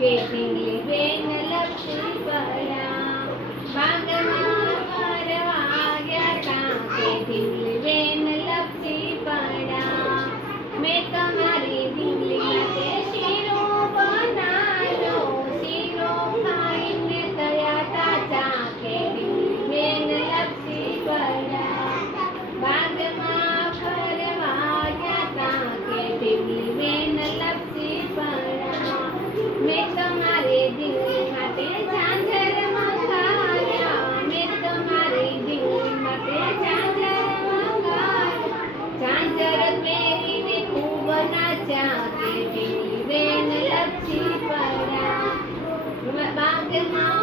કે ઢીંગલી બેન લપસી પડ્યા. બાગમાં ફરવા ગયા તા કે ઢીંગલી બેન લપસી પડ્યા. મેં તમારી ઢીંગલી માટે શીરો બનાવ્યો, શીરો ખાઈને થયા તાજા કે ઢીંગલી બેન લપસી પડ્યા. બાગમાં ફરવા ગયા તા કે ઢીંગલી બેન લપસી પડ્યા. મેં તમારી ઢીંગલી માટે ઝાંઝર મંગાવ્યા, મેં તમારી ઢીંગલી માટે ઝાંઝર મંગાવ્યા. ઝાંઝર પહેરીને ખૂબ નાચ્યા કે ઢીંગલી બેન લપસી પડ્યા. બાગમાં